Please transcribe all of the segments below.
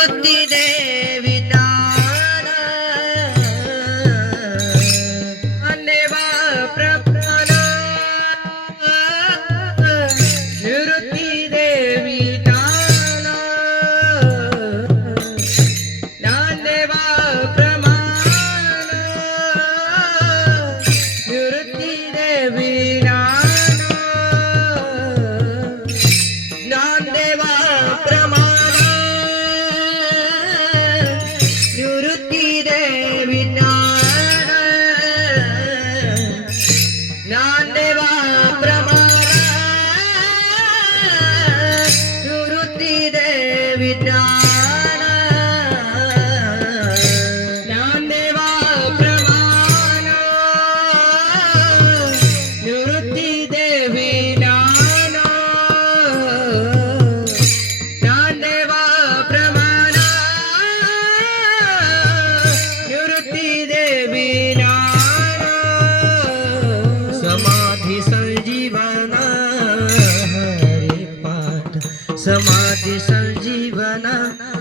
ಕಾಣುತ್ತಿದೆ बेटा સમાધિ સંજીવના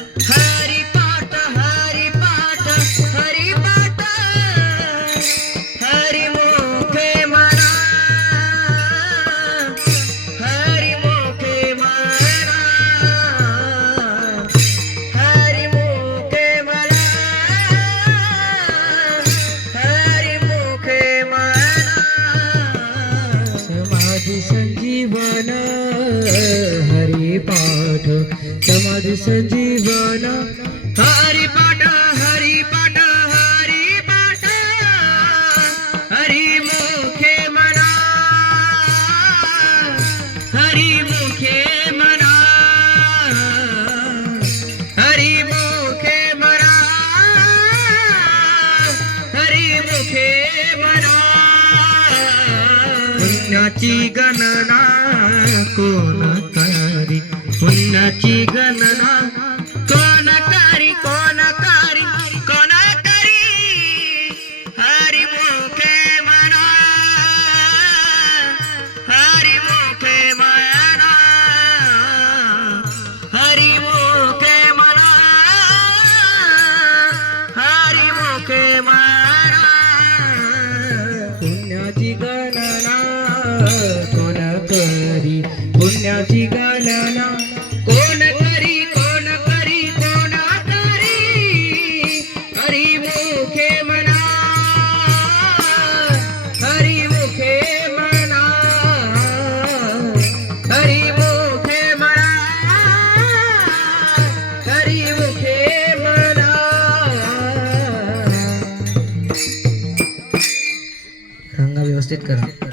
पाठ। समाधि संजीवन। हरि पाठ हरि पाठ हरि पाठ। हरि मुखे मना। हरि मुखे मना। हरि मुखे मना। हरि मुखे मना। पुण्याची गणना। पुण्याची गणना? कोण करी कोण करी कोण करी हरि मुखे मना हरि मुखे मना हरि मुखे मना हरि मुखे मना। पुण्याची गणना कोण करी पुण्याची व्यवस्थित करा